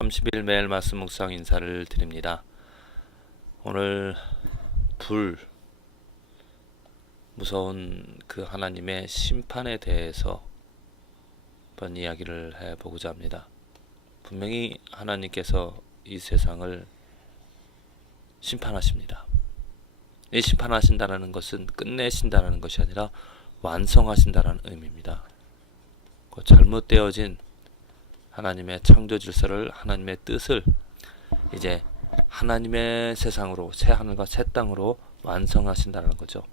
30일 매일 말씀 묵상 인사를 드립니다. 오늘 무서운 그 하나님의 심판에 대해서 한번 이야기를 해보고자 합니다. 분명히 하나님께서 이 세상을 심판하십니다. 이 심판하신다는 것은 끝내신다는 것이 아니라 완성하신다는 의미입니다. 그 잘못되어진 하나님의 창조 질서를, 하나님의 뜻을 이제 하나님의 세상으로, 새 하늘과 새 땅으로 완성하신다는 거죠.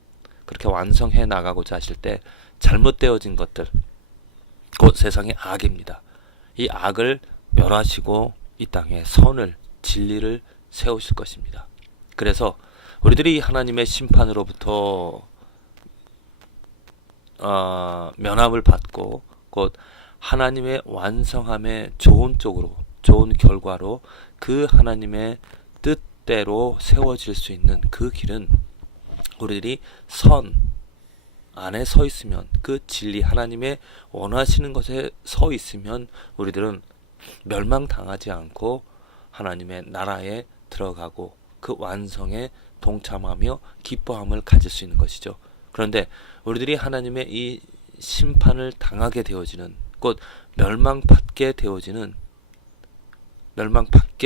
그렇게 완성해 나가고자 하실 때 잘못되어진 것들, 곧 세상의 악입니다. 이 악을 멸하시고 이 땅에 선을, 진리를 세우실 것입니다. 그래서 우리들이 하나님의 심판으로부터 면함을 받고 곧 하나님의 완성함의 좋은 쪽으로, 좋은 결과로 그 하나님의 뜻대로 세워질 수 있는 그 길은 우리들이 선 안에 서 있으면, 그 진리, 하나님의 원하시는 것에 서 있으면 우리들은 멸망당하지 않고 하나님의 나라에 들어가고 그 완성에 동참하며 기뻐함을 가질 수 있는 것이죠. 그런데 우리들이 하나님의 이 심판을 당하게 되어지는, 곧 멸망받게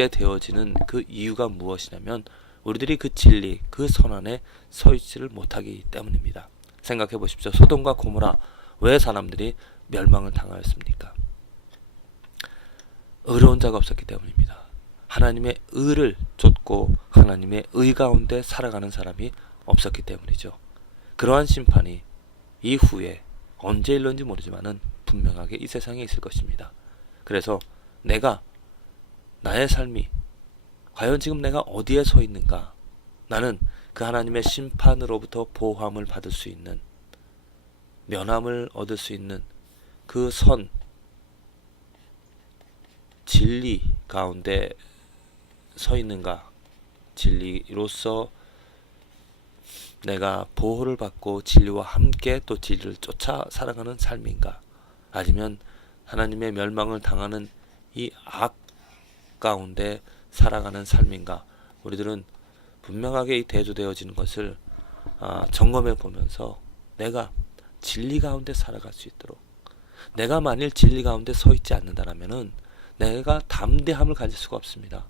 되어지는 그 이유가 무엇이냐면 우리들이 그 진리, 그 선 안에 서 있지를 못하기 때문입니다. 생각해 보십시오. 소돔과 고모라, 왜 사람들이 멸망을 당하였습니까? 의로운 자가 없었기 때문입니다. 하나님의 의를 좇고 하나님의 의 가운데 살아가는 사람이 없었기 때문이죠. 그러한 심판이 이후에 언제 일는지 모르지만은 분명하게 이 세상에 있을 것입니다. 그래서 나의 삶이 과연 지금 내가 어디에 서 있는가? 나는 그 하나님의 심판으로부터 보호함을 받을 수 있는, 면함을 얻을 수 있는 그 선, 진리 가운데 서 있는가? 진리로서 내가 보호를 받고 진리와 함께 또 진리를 쫓아 살아가는 삶인가? 아니면 하나님의 멸망을 당하는 이 악 가운데 살아가는 삶인가? 우리들은 분명하게 이 대조되어지는 것을 점검해 보면서 내가 진리 가운데 살아갈 수 있도록, 내가 만일 진리 가운데 서 있지 않는다라면은 내가 담대함을 가질 수가 없습니다.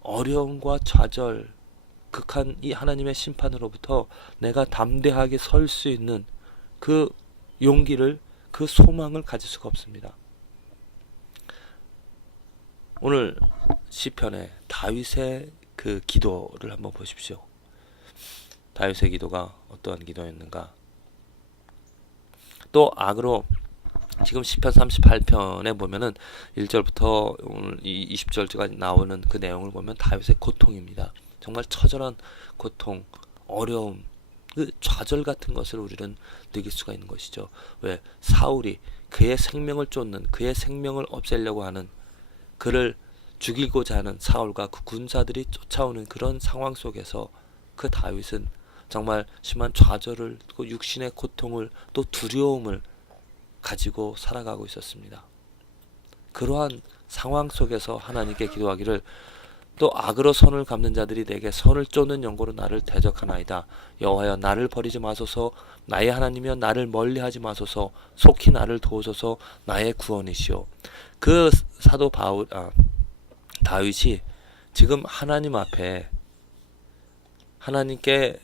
어려움과 좌절, 극한 이 하나님의 심판으로부터 내가 담대하게 설 수 있는 그 용기를, 그 소망을 가질 수가 없습니다. 오늘 시편에 다윗의 그 기도를 한번 보십시오. 다윗의 기도가 어떠한 기도였는가? 또 악으로 지금 시편 38편에 보면은 1절부터 오늘 이 20절까지 나오는 그 내용을 보면 다윗의 고통입니다. 정말 처절한 고통, 어려움, 그 좌절 같은 것을 우리는 느낄 수가 있는 것이죠. 왜? 사울이 그의 생명을 쫓는, 그의 생명을 없애려고 하는, 그를 죽이고자 하는 사울과 그 군사들이 쫓아오는 그런 상황 속에서 그 다윗은 정말 심한 좌절을, 또 육신의 고통을, 또 두려움을 가지고 살아가고 있었습니다. 그러한 상황 속에서 하나님께 기도하기를, 또 악으로 선을 갚는 자들이 내게 선을 쫓는 연고로 나를 대적하나이다. 여호와여, 나를 버리지 마소서. 나의 하나님이여, 나를 멀리하지 마소서. 속히 나를 도우소서. 나의 구원이시오. 그 사도 다윗이 지금 하나님 앞에, 하나님께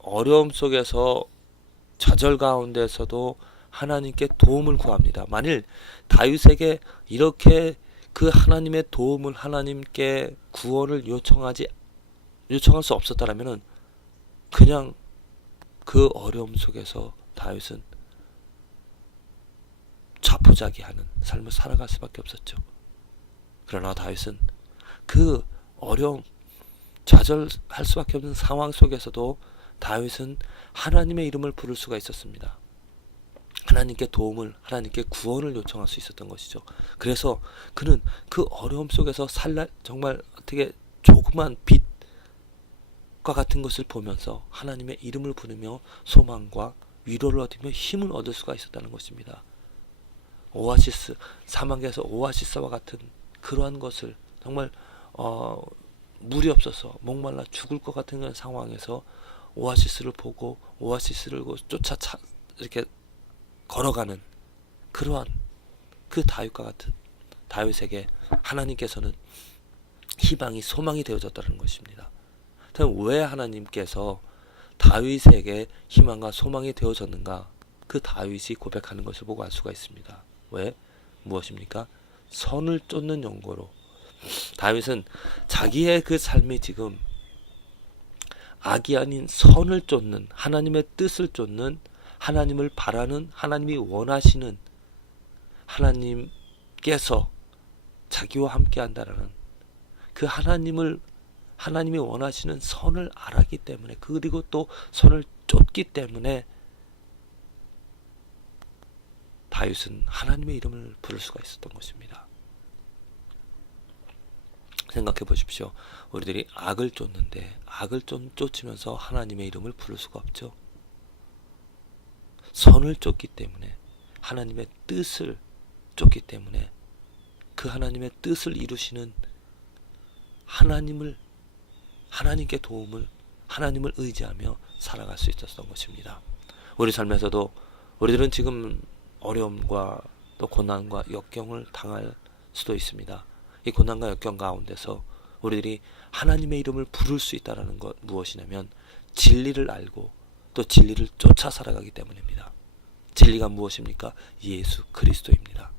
어려움 속에서, 좌절 가운데서도 하나님께 도움을 구합니다. 만일 다윗에게 이렇게 그 하나님의 도움을, 하나님께 구원을 요청할 수 없었다라면은 그냥 그 어려움 속에서 다윗은 자포자기하는 삶을 살아갈 수밖에 없었죠. 그러나 다윗은 그 어려움, 좌절할 수밖에 없는 상황 속에서도 다윗은 하나님의 이름을 부를 수가 있었습니다. 하나님께 도움을, 하나님께 구원을 요청할 수 있었던 것이죠. 그래서 그는 그 어려움 속에서 정말 어떻게 조그만 빛과 같은 것을 보면서 하나님의 이름을 부르며 소망과 위로를 얻으며 힘을 얻을 수가 있었다는 것입니다. 오아시스, 사막에서 오아시스와 같은 그러한 것을 정말 물이 없어서 목말라 죽을 것 같은 그런 상황에서 오아시스를 보고 오아시스를 쫓아 이렇게 걸어가는 그러한 그 다윗과 같은 다윗에게 하나님께서는 희망이 소망이 되어졌다는 것입니다. 왜 하나님께서 다윗에게 희망과 소망이 되어졌는가? 그 다윗이 고백하는 것을 보고 알 수가 있습니다. 왜? 무엇입니까? 선을 쫓는 연고로 다윗은 자기의 그 삶이 지금 악이 아닌 선을 쫓는 하나님의 뜻을 쫓는 하나님을 바라는 하나님이 원하시는 하나님께서 자기와 함께 한다라는 그 하나님이 원하시는 선을 알았기 때문에 그리고 또 선을 쫓기 때문에 다윗은 하나님의 이름을 부를 수가 있었던 것입니다. 생각해 보십시오. 우리들이 악을 쫓는데 악을 쫓으면서 하나님의 이름을 부를 수가 없죠. 선을 쫓기 때문에 하나님의 뜻을 쫓기 때문에 그 하나님의 뜻을 이루시는 하나님께 도움을 하나님을 의지하며 살아갈 수 있었던 것입니다. 우리 삶에서도 우리들은 지금 어려움과 또 고난과 역경을 당할 수도 있습니다. 이 고난과 역경 가운데서 우리들이 하나님의 이름을 부를 수 있다는 것 무엇이냐면 진리를 알고 또 진리를 쫓아 살아가기 때문입니다. 진리가 무엇입니까? 예수 그리스도입니다.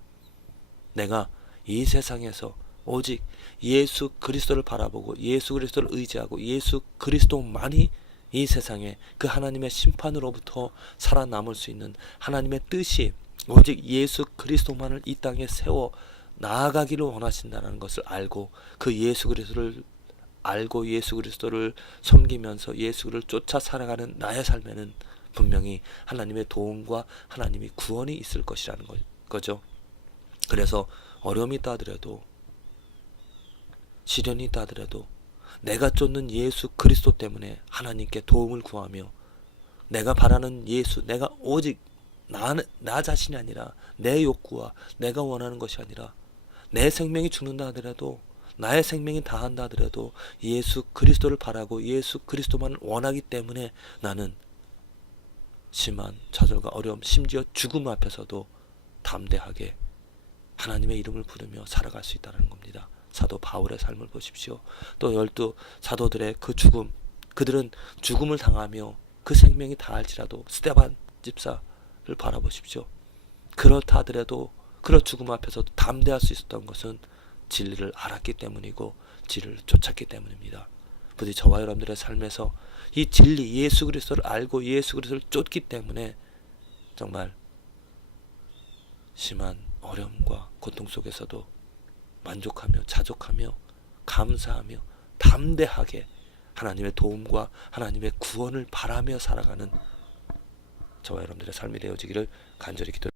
내가 이 세상에서 오직 예수 그리스도를 바라보고 예수 그리스도를 의지하고 예수 그리스도만이 이 세상에 그 하나님의 심판으로부터 살아남을 수 있는 하나님의 뜻이 오직 예수 그리스도만을 이 땅에 세워 나아가기를 원하신다는 것을 알고 그 예수 그리스도를 알고 예수 그리스도를 섬기면서 예수 그리스도를 쫓아 살아가는 나의 삶에는 분명히 하나님의 도움과 하나님의 구원이 있을 것이라는 거죠. 그래서 어려움이 있다 하더라도 시련이 있다 하더라도 내가 쫓는 예수 그리스도 때문에 하나님께 도움을 구하며 내가 바라는 예수, 내가 오직 나 자신이 아니라 내 욕구와 내가 원하는 것이 아니라 내 생명이 죽는다 하더라도 나의 생명이 다한다 하더라도 예수 그리스도를 바라고 예수 그리스도만을 원하기 때문에 나는 심한 좌절과 어려움 심지어 죽음 앞에서도 담대하게 하나님의 이름을 부르며 살아갈 수 있다는 겁니다. 사도 바울의 삶을 보십시오. 또 12 사도들의 그 죽음, 그들은 죽음을 당하며 그 생명이 다할지라도 스데반 집사를 바라보십시오. 그렇다 하더라도 그런 죽음 앞에서도 담대할 수 있었던 것은 진리를 알았기 때문이고 진리를 쫓았기 때문입니다. 부디 저와 여러분들의 삶에서 이 진리 예수 그리스도를 알고 예수 그리스도를 쫓기 때문에 정말 심한 어려움과 고통 속에서도 만족하며 자족하며 감사하며 담대하게 하나님의 도움과 하나님의 구원을 바라며 살아가는 저와 여러분들의 삶이 되어지기를 간절히 기도합니다.